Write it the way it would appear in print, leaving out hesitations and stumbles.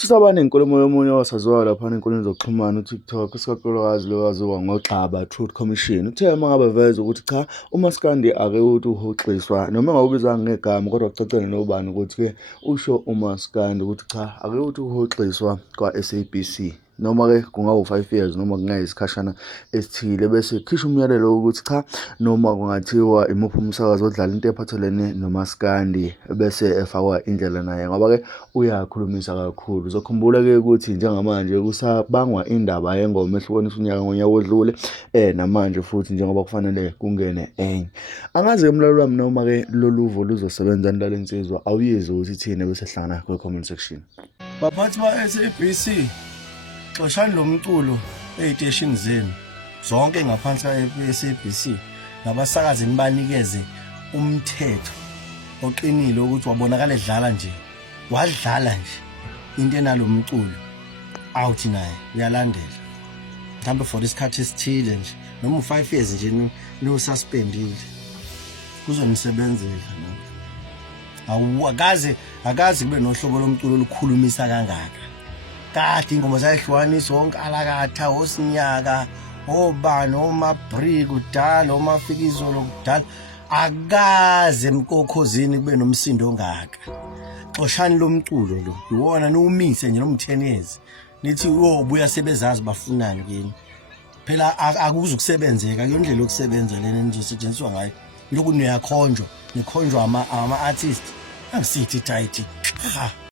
Sisaba nenkulumo yomunye owasaziwayo laphana ey'nkundleni zokuxhumana u-TikTok, isikakhulukazi lo waziwa ngoXaba Truth Commission. Uthe uma ngabe veza ukuthi cha, uMaskandi ake uthi uhoxiswa noma engawubizanga ngegama kodwa kucacile nobani ukuthi-ke usho uMaskandi ukuthi cha, ake uthi uhoxiswa kwa-SABC. Noma-ke kungawu-5 years noma kungayisikhashana esithile bese khishwa umyalelo wokuthi cha, noma kungathiwa imuphi umsakazo odlala into ephathelene noMaskandi bese efakwa indlela naye ngoba-ke uyakhulumisa kakhulu. Uzokhumbula-ke ukuthi njengamanje kusabangwa indaba yengoma ehlukaniso unyaka ngonyaka odlule namanje futhi njengoba kufanele kungene enye. Angazi-ke mlaleli wami noma-ke lolu vo luzosebenza nilale insizwa awuyizwa ukuthi thina bese hlangana kwe-comment section. Baphathi ba-SABC, xoshani lo mculo ey'teshini zenu zonke ngaphansi ka-SABC nabasakazi nibanikeze umthetho oqinile ukuthi wabonakala edlala nje, wadlala nje into enalo mculo awuthi naye uyalandela mhlawumbe for isikhathi esithile nje noma u5 years nje niwususpendile kuzonisebenzela. Akazi kube nohlobo lomculo olukhulumisa kangaka. Kade ingoma zayihlukanisa wonke alakatha osinyaka obani omabri kudala omafikizolo kudala, akaze emkokhozini kube nomsindo ongaka. Xoshani lo mculo lo iwona niwumise nje noma 10 years nithi uyobuya sebezazi bafunani kini phela akuzukusebenzeka kuyo indlela yokusebenza lena nizosetshenziswa ngayo lokhu niyakhonjwa nikhonjwa ama-artist angisithi tight.